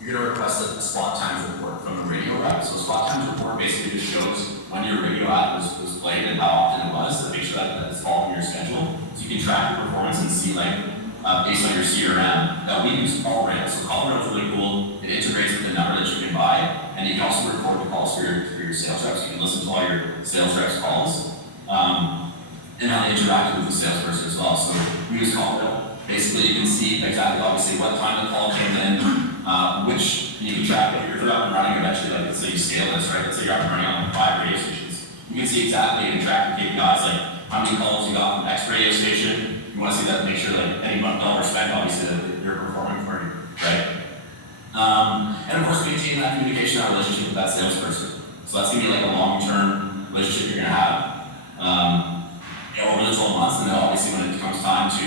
you're going to request a spot times report from the radio rep. So a spot times report basically just shows when your radio ad was played and how often it was, to make sure that it's following your schedule. So you can track your performance and see, like, based on your CRM. We use call rails. So call rails is really cool. It integrates with the number that you can buy, and you can also record the calls for your sales reps. You can listen to all your sales reps' calls, and how they interact with the salesperson as well. So we use call rail. Basically, you can see exactly, obviously, what time the call came in, which you can track if you're up and running eventually. Like, let's say you scale this, right? Let's say you're up and running on 5 radio stations. You can see exactly and track the KPIs, like how many calls you got from X radio station. You want to see that to make sure like any dollar spent, obviously, that you're performing for you, right? And of course, maintain that communication, that relationship with that salesperson. So that's going to be like a long-term relationship you're going to have. Over the 12 months, and then obviously when it comes time to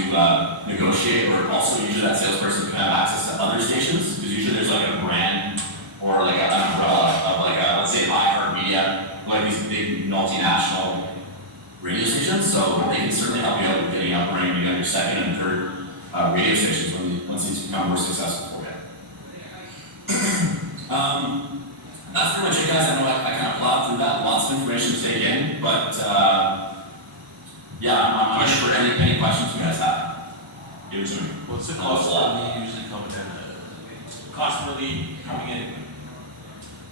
negotiate, or also usually that salesperson can have access to other stations, because usually there's like a brand or like an umbrella of like a, let's say iHeartMedia, like these big multinational radio stations, so they can certainly help you out with getting up and running. You got your second and third radio stations once these become more successful for you. That's pretty much it, guys. I know I kind of plowed through that, lots of information to take in, but yeah, I'm here for any questions you guys have. Give it to me. What's the cost for me usually coming in? Cost per lead coming in.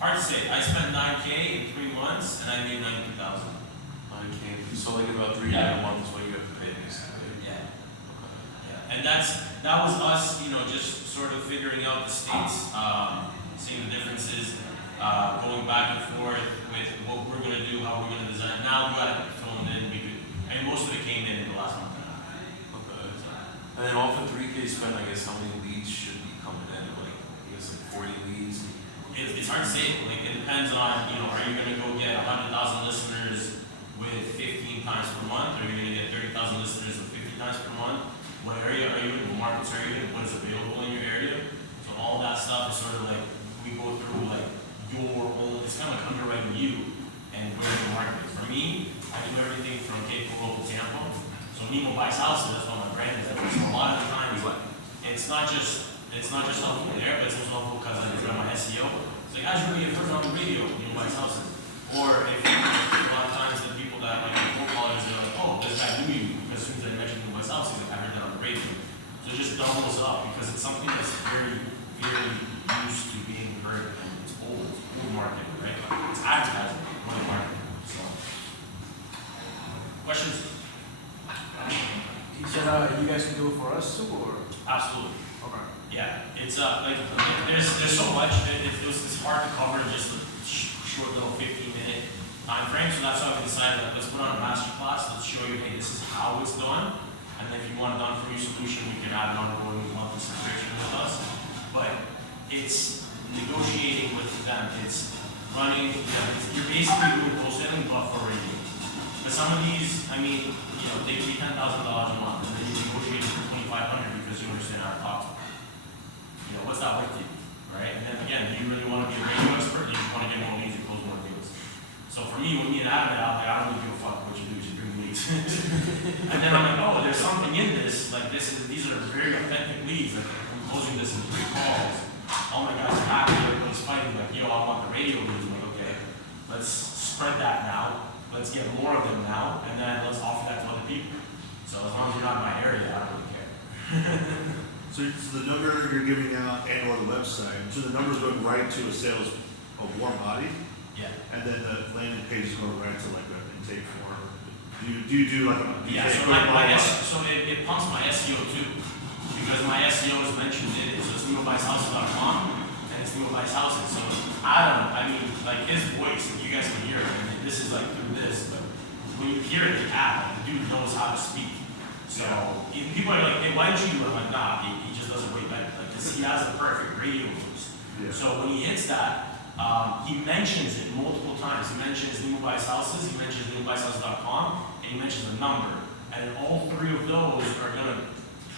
Hard to say. I spent $9K in 3 months, and I made $92,000. $9K. So like about $3 a month is what you have to pay basically. Yeah. Yeah. And that was us, just sort of figuring out the states, seeing the differences, going back and forth with what we're gonna do, how we're gonna design. Now we got it phoned in. Most of it came in the last month. Okay. And then off of 3K spent, I guess how many leads should be coming in? Like, I guess like 40 leads? It's hard to say. Like, it depends on, are you going to go get 100,000 listeners with 15 times per month? Or are you going to get 30,000 listeners with 50 times per month? What area are you in? What markets are you in? What is available in your area? So all that stuff is sort of like, we go through like your own, it's kind of like underwriting you and where the market is. For me, I do everything from Cape Coral to Tampa. So Nemo buys houses, that's what my brand is. So a lot of the times, it's not just helpful there, but it's also helpful because I do my SEO. It's like, how'd you get first on the radio? Nemo buys houses. Or if a lot of times the people that like cold callers are like, oh, this guy knew you, because as soon as I mentioned Nemo buys houses, like, I heard that on the radio. So it just doubles up because it's something that's very, very used to being heard, and it's old market, right? It's advertising, money market. Questions? He said you guys can do it for us too, or? Absolutely. Okay. Yeah, it's like there's so much. It's hard to cover in just a short little 15-minute time frame. So that's why we decided let's put on a masterclass. Let's show you, hey, this is how it's done. And then if you want a done for you solution, we can add an ongoing monthly subscription with us. But it's negotiating with them. It's running. You're basically doing wholesaling, but for radio. But some of these, they can be $10,000 a month, and then you negotiate for $2,500 because you understand how to talk to them. What's that worth to you, right? And then again, do you really want to be a radio expert, or you just want to get more leads and close more deals? So for me, when me and Adam are out there, I don't really give a fuck what you do, you bring leads. And then I'm like, oh, there's something in this. Like these are very authentic leads. Like I'm closing this in 3 calls. All my guys are happy. Everybody's fighting. Like, I want the radio leads. I'm like, okay, let's spread that now. Let's get more of them now, and then let's offer that to other people. So as long as you're not in my area, I don't really care. So the number you're giving out and or the website, so the numbers go right to a warm body? Yeah. And then the landing page is going right to like an intake form. Do you do like a so it pumps my SEO too, because my SEO is mentioned in it. So it's nemobuysHouses.com and it's Nemo Buys Houses. So like his voice, you guys can hear it. And this is like through this, but when you hear it, the dude knows how to speak. So people are like, hey, why did you do it? I'm like, nah, he just does it way better. Like, he has the perfect radio voice. Yeah. So when he hits that, he mentions it multiple times. He mentions Nemo Buys Houses, he mentions NemoBuysHouses.com, and he mentions a number. And all 3 of those are going to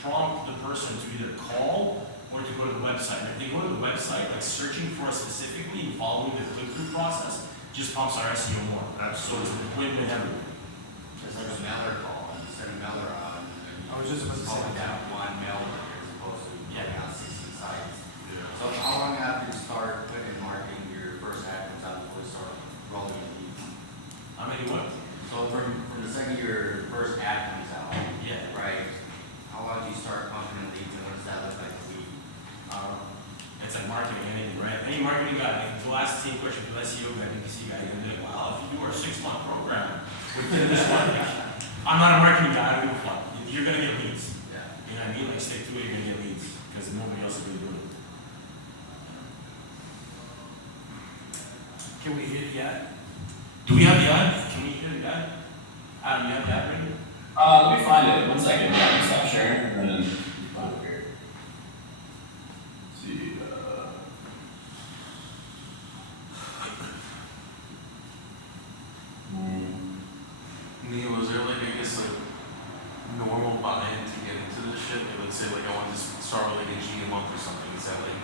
prompt the person to either call or to go to the website. And if they go to the website, like searching for us specifically and following the click-through process, just pumps our SEO more. Absolutely. So it's win-win everywhere. It's like a mailer call, and send a mailer out, and I was just about to say calling that. down one mailer as opposed to Yeah. out 60 sites. Yeah. So how long have it's like marketing, anything, right? Any marketing guy, like, we'll ask the same question to SEO guy, PPC guy, and they're like, wow, if you do our 6-month program, within this month, I'm not a marketing guy, I don't give a fuck. You're gonna get leads. Yeah. You know what I mean? Like, stick to it, you're gonna get leads, because nobody else is gonna do it. Can we hit the ad? Do we have the ad? Can we hear the ad? Adam, you have the ad ready? Let me find it. 1 second. Yeah, let me stop sharing and then find it here. Let's see. Neil, is there like, I guess, like, normal buy-in to get into this shit? Like, let's say, like, I want to start with like a G a month or something, is that like,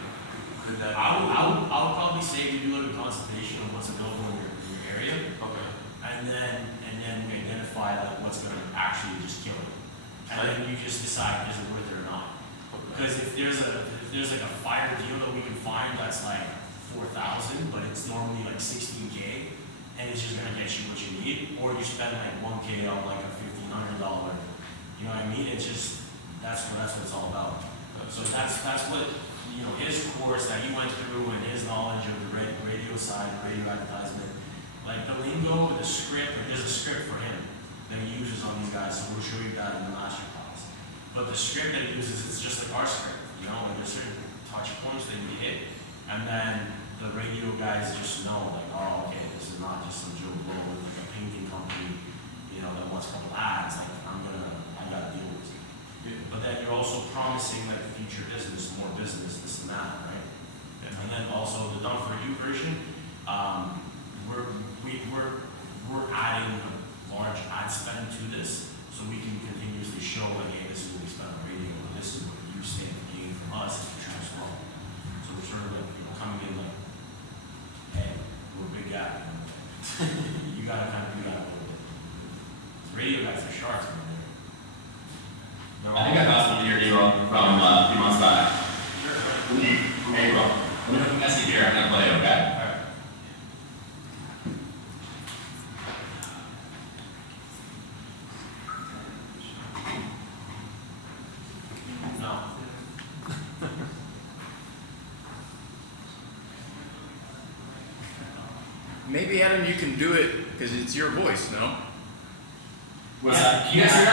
could that? I would probably say you do like a consultation on what's available in your area, Okay. and then we identify like what's gonna actually just kill it. And then you just decide is it worth it or not. Because if there's like a fire deal that we can find that's like 4,000, but it's normally like 16K, and it's just gonna get you what you need, or you spend like 1K on like a $1,500, you know what I mean? It's just, that's what it's all about. So that's what, you know, his course that he went through and his knowledge of the radio side, radio advertisement, like the lingo, the script, like there's a script for him that he uses on these guys, so we'll show you that in the masterclass. But the script that he uses, it's just like our script, you know, like there's certain touch points that you hit, and then the radio guys just know, like, oh, okay, this is not just some Joe Blow with like a painting company, you know, that wants a couple ads, like, I gotta deal with it. But then you're also promising like future business, more business, this and that, right? And then also the done for you version, we're adding a large ad spend to this, so we can continuously show like, hey, this is what we spent on radio, or this is what you stand to gain from us if you as well. So we're sort of like, you know, coming in like, hey, we're a big guy. You gotta a little bit. Radio guys are sharks, man. I think I got some of your deal from a few months back. Hey, bro. Let me know if you guys see here. I'm gonna play, okay? No. Maybe Adam, you can do it because it's your voice, no? What's that? Can you guys hear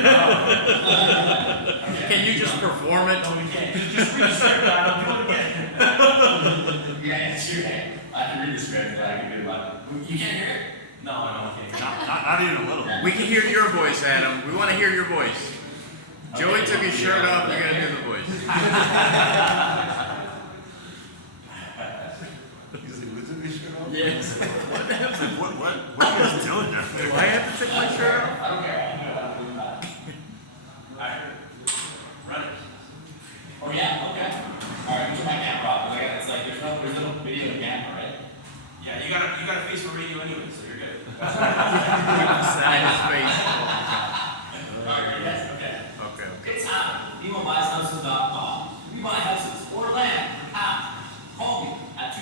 that? Can you just perform it? No, we can't. Just read the script, Adam. Do it again. Yeah, it's true. I can read the script, but I can do it. You can't hear it? No, we can't. Not even a little. We can hear your voice, Adam. We want to hear your voice. Joey took his shirt off. We gotta do the voice. He's like, "What's in this shirt off?" Yes. What the hell? It's like, what are you guys doing there? Do I have to take my shirt off? I don't care. I know how to do that. Alright. Run it. Oh, yeah? Okay. Alright, turn my camera off. It's like there's no video camera, right? Yeah, you gotta face for radio anyway, so you're good. Sign his face. Alright, yes, okay. Okay, okay. It's Adam, BemoBuysHouses.com. We buy houses or land for cash. Call me at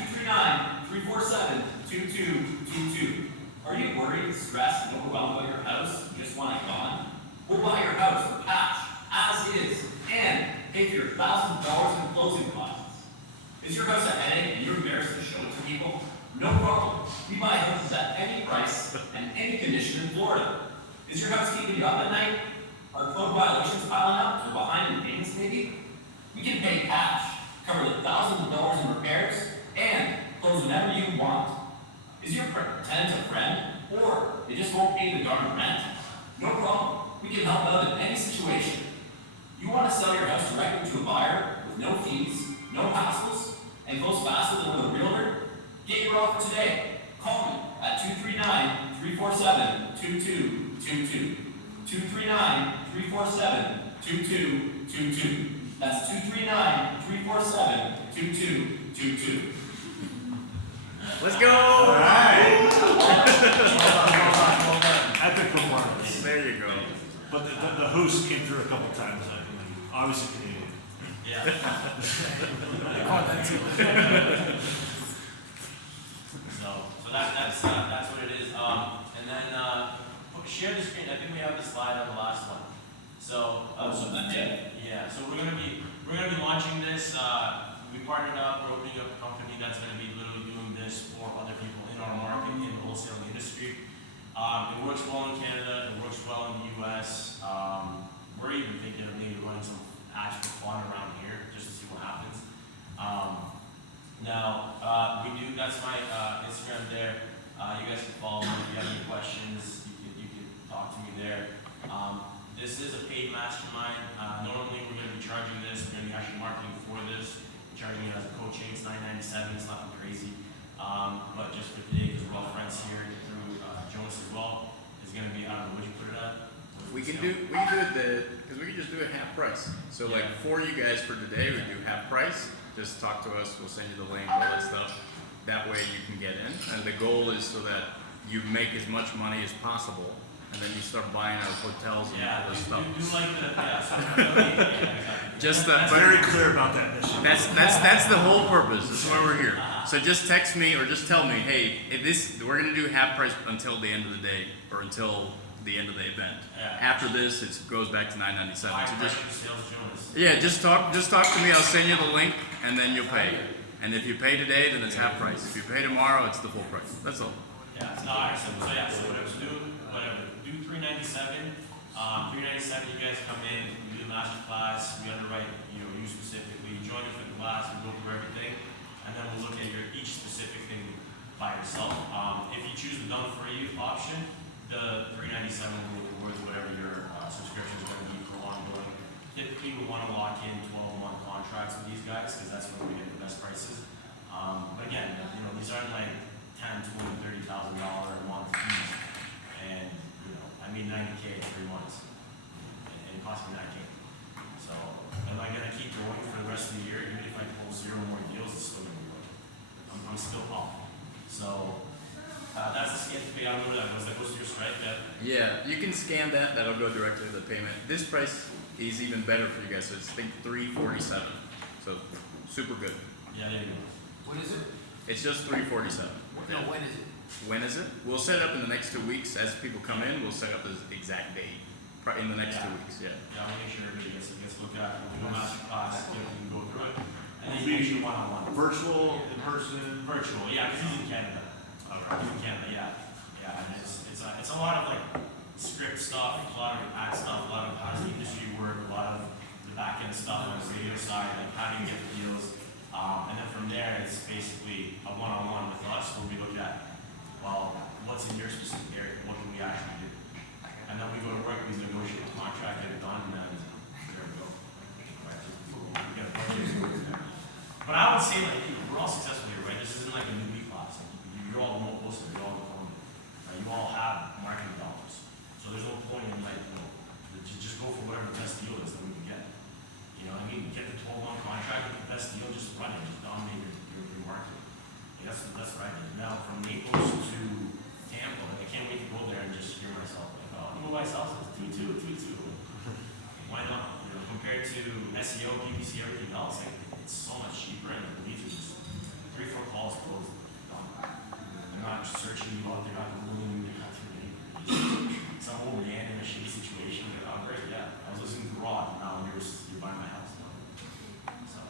239-347-2222. Are you worried, stressed, and overwhelmed by your house? You just want it gone? We'll buy your house for cash, as is, and pay for your $1,000 in closing costs. Is your house a headache and you're embarrassed to show it to people? No problem. We buy houses at any price and any condition in Florida. Is your house keeping you up at night? Are code violations piling up? Or behind in payments maybe? We can pay cash, cover the thousands of dollars in repairs, and close whenever you want. Is your tenant a friend? Or they just won't pay the darn rent? No problem. We can help out in any situation. You want to sell your house directly to a buyer with no fees, no hassles, and close faster than with a realtor? Get your offer today. Call me at 239-347-2222. 239-347-2222. That's 239-347-2222. Let's go! Alright. Epic performance. There you go. But the host came through a couple times. Obviously Canadian. Yeah. They call that too. So that's what it is. And then share the screen. I think we have the slide on the last one. So Yeah. yeah. So we're gonna be launching this. partnered up, we're opening up a company that's gonna be literally doing this for other people in our market, in the wholesale industry. It works well in Canada, it works well in the US. We're even thinking of maybe running some ads for fun around here, just to see what happens. That's my Instagram there. You guys can follow me if you have any questions. You can talk to me there. This is a paid mastermind. Normally we're going to be charging this. We're going to be actually marketing for this. We're charging it as a coaching. It's $9.97. It's nothing crazy. But just for today, because we're all friends here through Jonas as well, it's going to be, I don't know, would you put it at? We can do it because we can just do it half price. So like for you guys for today, we do half price. Just talk to us. We'll send you the link, all that stuff. That way you can get in. And the goal is so that you make as much money as possible, and then you start buying our hotels and all this stuff. Do like the exactly. Just Very clear about that mission. That's the whole purpose. That's why we're here. So just text me or just tell me, hey, we're gonna do half price until the end of the day or until the end of the event. Yeah. After this, it goes back to $9.97. So Just talk to me. I'll send you the link, and then you'll pay. And if you pay today, then it's half price. If you pay tomorrow, it's the full price. That's all. Yeah, it's not so whatever. Do $397. $397. You guys come in, we do a masterclass, we underwrite, you specifically. You join us for the class, we go through everything, and then we'll look at each specific thing by yourself. If you choose the done for you option, the $397 will go towards whatever your subscription is going to be for ongoing. Typically, we want to lock in 12-month contracts with these guys because that's where we get the best prices. But again, these aren't like $10,000, $20,000, $30,000 a month fees, and I mean $90K in 3 months, and it cost me $9K. So am I gonna keep going for the rest of the year? Even if I pull 0 more deals, it's still gonna be going. I'm still up. So that's the scan to pay. I don't know what that was. That goes to your Stripe. Yeah, you can scan that. That'll go directly to the payment. This price is even better for you guys. So it's $347. So super good. Yeah, there you go. What is it? It's just $347. No, when is it? When is it? We'll set it up in the next 2 weeks. As people come in, we'll set up the exact date in the next 2 weeks. Yeah. Yeah, I want to make sure everybody gets looked at. We'll do a master class. You can go through it, and then you make sure one-on-one. Virtual, in person. Virtual, yeah, because he's in Canada. He's in Canada, yeah. And it's a lot of like script stuff, a lot of ad stuff, a lot of how does the industry work, a lot of the back end stuff on the radio side, like how do you get the deals. And then from there, it's basically a one-on-one with us where we look at, well, what's in your specific area, what can we actually do? And then we go to work, we negotiate the contract, get it done, and then there we go. We get a budget. But I would say, like, we're all successful here, right? This isn't like a newbie class. Like, you're all remote posted, you're all in Colombia. Right? You all have marketing dollars. So there's no point in, like, just go for whatever the best deal is that we can get. You know what I mean? Get the 12-month contract, get the best deal, just run it, just dominate your market. Like, that's what I did. Now, from Naples to Tampa, I can't wait to go there and just hear myself. Like, oh, I'm going to buy salsas, 2-2. Why not? Compared to SEO, PPC, everything else, like, it's so much cheaper, and the leads are just 3-4 calls closed. I'm not searching you out there, I'm Googling you, not too many. Some old man in a shitty situation, like, oh, great, yeah. I was listening to Rod, and now you're buying my house. So,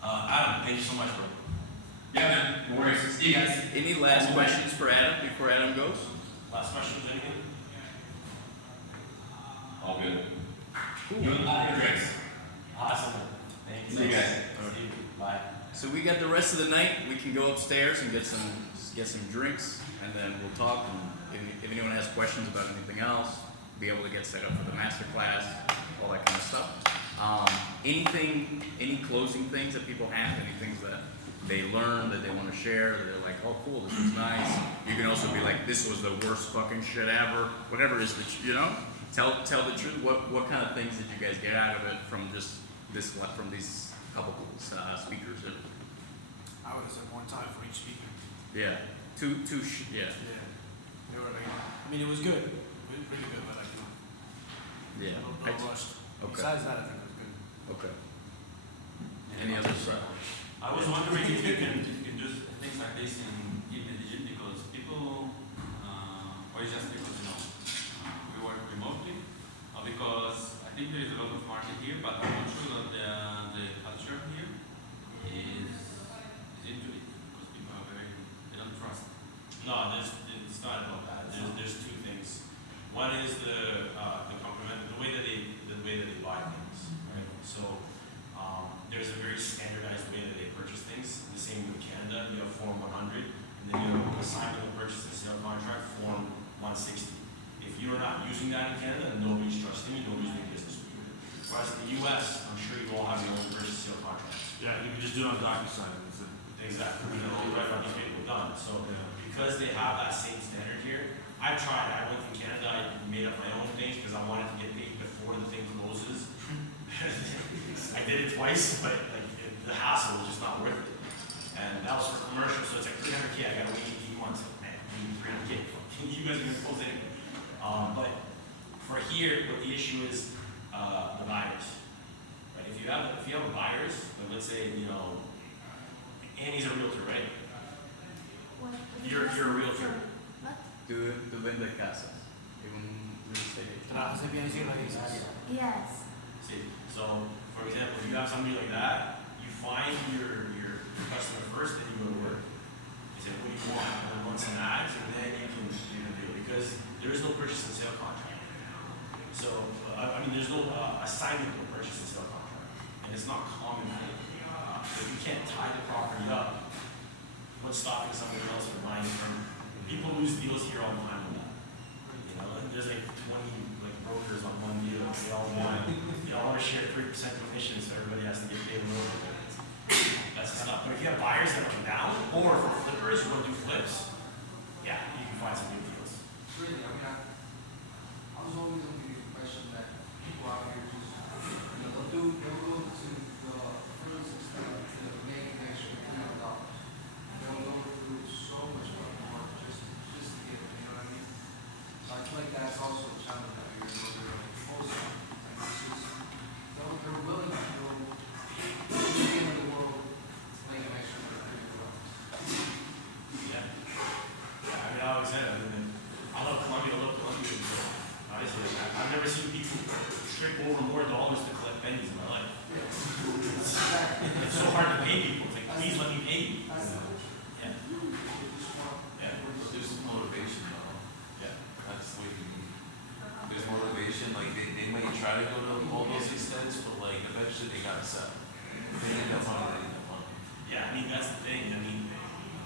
Adam, thank you so much, bro. Yeah, man. No worries. See you guys. Any last questions for Adam before Adam goes? Last questions, anything? All good. Good drinks. Awesome. Thank you. See you guys. See you. Bye. So we got the rest of the night. We can go upstairs and get some drinks, and then we'll talk. And if anyone has questions about anything else, be able to get set up for the master class, all that kind of stuff. Any closing things that people have? Any things that they learned that they want to share? That they're like, oh, cool, this was nice. You can also be like, this was the worst fucking shit ever. Whatever it is that tell the truth. What kind of things did you guys get out of it from just from these couple speakers? I would have said one time for each speaker. Yeah, yeah. They were like, I mean, it was good. It was pretty good, but like, Yeah. a little rushed. Okay. Besides that, I think it was good. Okay. Any other stuff? I was wondering if you can do things like this in Medellin because people, or it's just because we work remotely, or because I think there is a lot of market here, but I'm not sure that the culture here very standardized way that they purchase things. The same with Canada, you have Form 100, and then you have assignment of purchase and sale contract, Form 160. If you're not using that in Canada, then nobody's trusting you, nobody's doing business with you. Whereas in the US, I'm sure you all have your own purchase sale contracts. Yeah, you can just do it on DocuSign. Exactly, you know, right on these people done. So Yeah. because they have that same standard here, I've tried. I went from Canada, I made up my own things because I wanted to get paid before the thing closes. I did it twice, but like the hassle was just not worth it. And that was for commercial, so it's like 300K. I gotta wait 18 months. Man, I need 300K. You guys are gonna close anyway. But for here, what the issue is, the buyers. Right? If you have buyers, like let's say Annie's a realtor, right? You're a realtor. What? To vender casas. Un real estate agent. Trabajas en bienes raíces. Yes. See, so for example, if you have somebody like that, you find your customer first, then you go to work. You say, what do you want? And then run some ads, and then you can do it because there is no purchase and sale contract. So I mean, there's no assignment of purchase and sale contract, and it's not common. So if you can't tie the property up, what's stopping somebody else from buying from? People lose deals here all the time with that. You know, and there's like 20 like brokers on one deal. They all want to share 3% commission, so everybody has to get paid a little bit. That's just not. But if you have buyers that are down, or for flippers who want to do flips, yeah, you can find some good deals. Really, I mean, I was always under the impression that people out here just, they'll go to the furthest extent to make an extra $300. They'll go through so much fucking work just to get it, you know what I mean? So I feel like that's also a challenge out here, where they're like, wholesale. Like, it's just, they're willing to go to the end of the world to make an extra $300. Yeah. I mean, I always said, I love Colombia. Obviously, I've never seen people trip over more dollars to collect pennies in my life. It's so hard to pay people. It's like, please let me pay you. Yeah. Yeah. But there's some motivation though. Yeah. That's what you need. There's motivation, like they might try to go to all those extents, but like eventually they gotta sell. They need that money, they need that money. Yeah, I mean, that's the thing. I mean,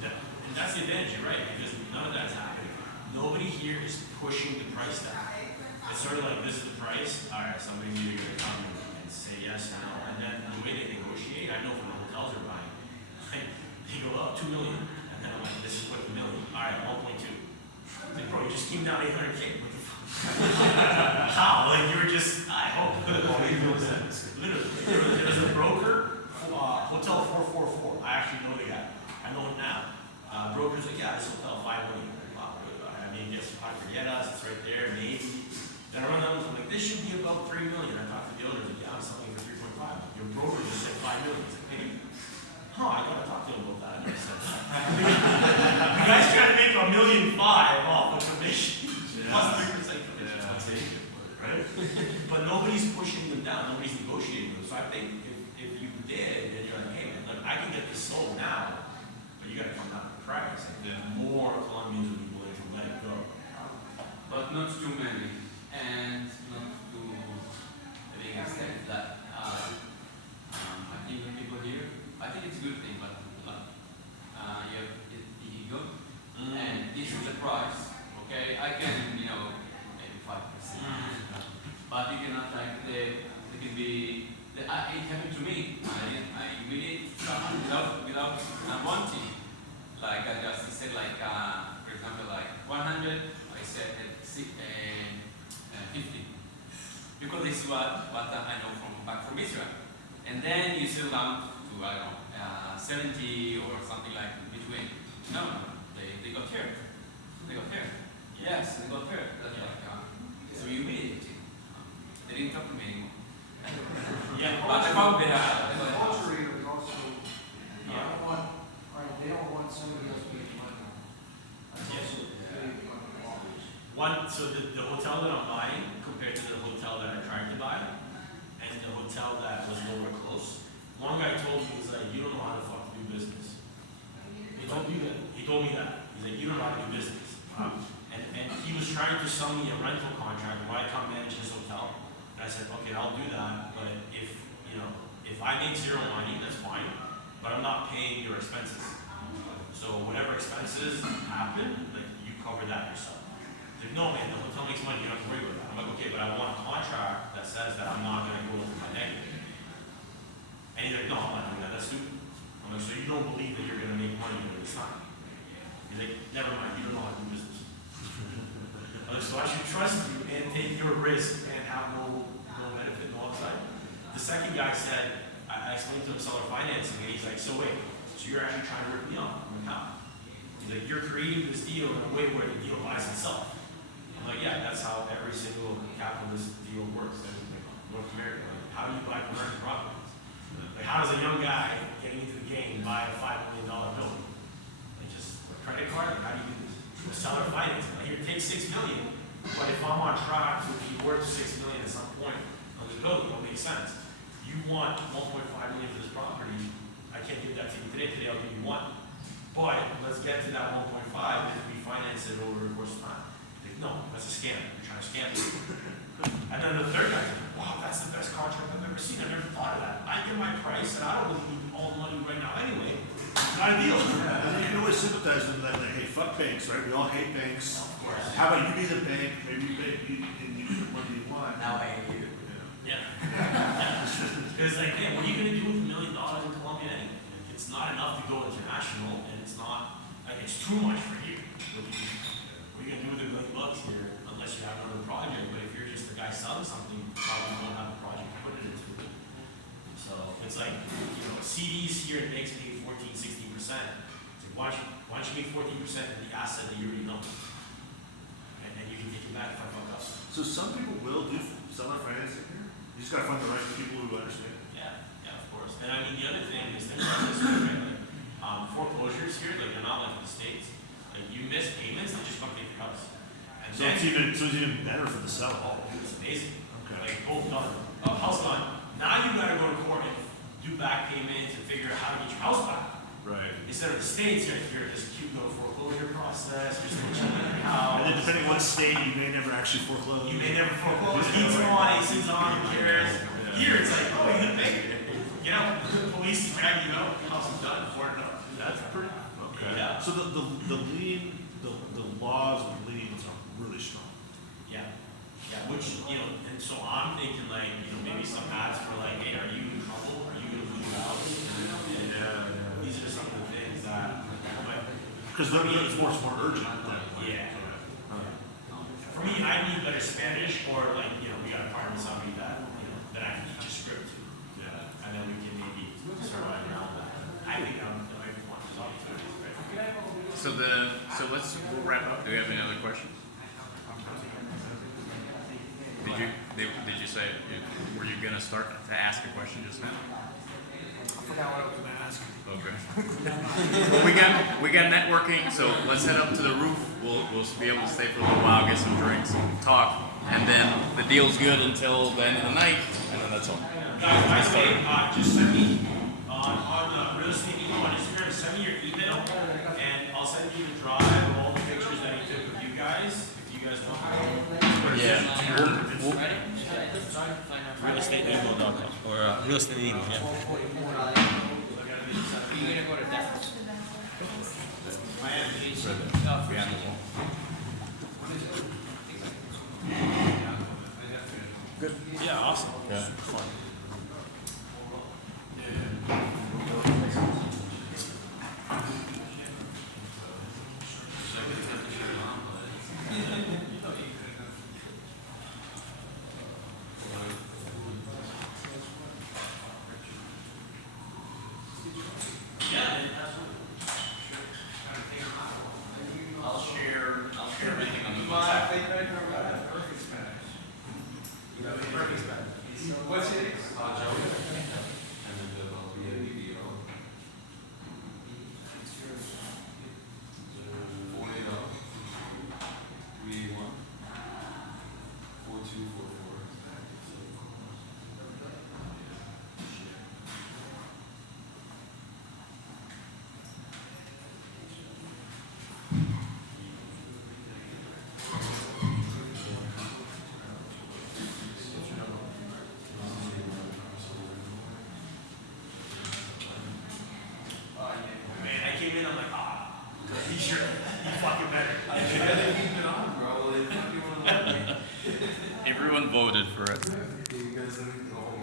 and that's the advantage, you're right? Because none of that's happening. Nobody here is pushing the price down. It's sort of like, this is the price. All right, somebody's either going to come and say yes or no. And then the way they negotiate, I know from the hotels are buying, like, they go up 2 million. And then I'm like, this is what $1 million. All right, 1.2. Like, bro, you just came down 800K. What the fuck? How? Like, you were just, I hope. Literally. There was a broker, Hotel 444. I actually know the guy. I know him now. Broker's like, yeah, this hotel, 5 million. Wow, I mean, just forget us, it's right there, maybe. Then I run down, I'm like, this should be about 3 million. I talked to the owner, like, yeah, I'm selling for 3.5. Your broker just said 5 million. He's like, hey, I gotta talk to him about that. I never said that. You guys trying to make $1.5 million off of commission, plus 3% commission. That's it. Right? But nobody's pushing them down, nobody's negotiating them. So I think if you did, then you're like, hey man, look, I can get this sold now, but you gotta come down to the price. And more Colombians would be willing to let it go. But not too many, and not to a big extent that I think the people here, I think it's a good thing, but you have the ego, and this is the price, okay? I can, maybe 5%, but you cannot like, it can be, it happened to me, I really someone without wanting, like I just said like, for example, like 100, I said 50. Because this is what I know back from Israel. And then you sell down to, I don't know, 70 or something like between. No, they got here. They got here. Yes, they got here. That's like, so humiliating. They didn't talk to me anymore. Yeah, But I found better. The culture here is also, they don't want somebody else making money. That's also very So the hotel that I'm buying compared to the hotel that I tried to buy, and the hotel that was nowhere close. One guy told me, he's like, you don't know how to fucking do business. He told me that. He's like, you don't know how to do business. And he was trying to sell me a rental contract where I come manage his hotel. And I said, okay, I'll do that, but if I make zero money, that's fine. expenses happen, like, you cover that yourself. He's like, no, man, the hotel makes money, you don't have to worry about that. I'm like, okay, but I want a contract that says that I'm not gonna go into my negative. And he's like, no, I'm not doing that, that's stupid. I'm like, so you don't believe that you're gonna make money during this time? He's like, never mind, you don't know how to do business. I'm like, so I should trust you and take your risk and have no benefit, no upside. The second guy said, I explained to him seller financing, and he's like, so wait, so you're actually trying to rip me off? I'm like, how? He's like, you're creating this deal in a way where the deal buys itself. I'm like, yeah, that's how every single capitalist deal works in North America. Like, how do you buy commercial properties? Like, how does a young guy getting into the game buy a $5 million building? Like, just a credit card? Like, how do you do this? Seller financing. Like, here, take $6 million, but if I'm on track to be worth $6 million at some point on this building, it'll make sense. You want $1.5 million for this property, I can't give that to you today. Today I'll give you $1 million. But let's get to that 1.5 and we finance it over the course of time. Like, no, that's a scam. You're trying to scam me. And then the third guy's like, wow, that's the best contract I've ever seen. I've never thought of that. I get my price and I don't really need all the money right now anyway. It's not a deal. And then you can always sympathize with them, like, hey, fuck banks, right? We all hate banks. Of course. How about you be the bank? Maybe you pay, and you get what you want. Now I hate you. Yeah. Because like, man, what are you gonna do with $1 million in Colombia anyway? It's not enough to go international, and it's not like it's too much for you. What are you gonna do with $1 million here unless you have another project? But if you're just the guy selling something, you probably won't have a project to put it into. So it's like, you know, CDs here it makes me 14, 16%. It's like, why don't you make 14% of the asset that you already know? And then you can take it back if I fuck up. So some people will do seller financing here. You just gotta find the right people who understand. Yeah, of course. And I mean, the other thing is think about this, right? Like, foreclosures here, like they're not like the States. Like you miss payments, they just come take your house. And So it's even better for the seller. it's amazing. Okay. Like both done. House done. Now you gotta go to court and do back payments and figure out how to get your house back. Right. Instead of the States, you're this cute little foreclosure process, you're still chilling in your house. And then depending on what state, you may never actually foreclose. You may never foreclose, heat's on, AC's on, who cares? Here it's like, oh, you didn't make it. You know, the police drag you out, the house is done, boarded up. That's pretty. Okay. Yeah. So the lien, the laws of liens are really strong. Yeah, which, you know, and so I'm thinking like, you know, maybe some ads for like, hey, are you in trouble? Are you gonna lose your house? And these are some of the things that, like, Because it's more urgent. yeah. For me, I need better Spanish or like, you know, we gotta partner with somebody that, you know, that I can teach a script to. Yeah. And then we can maybe survive around that. I think there might be one of those opportunities, right? So we'll wrap up. Do you have any other questions? Did you say, were you gonna start to ask a question just now? I forgot what I was gonna ask. Okay. Well, we got networking, so let's head up to the roof. We'll be able to stay for a little while, get some drinks, and talk, and then the deal's good until the end of the night, and then that's all. Guys, just send me on real estate email on Instagram, send me your email, and I'll send you the drive of all the pictures that he took of you guys, if you guys want to. Yeah. Realestateemail.com or real estate email, yeah. You're gonna go to that. Yeah, awesome. Yeah. I'll share everything on the website. What's it? Man, I came in, I'm like, You fucking better. I gotta keep it on, bro. Like, if you wanna let me. Everyone voted for it. You guys don't need to go home.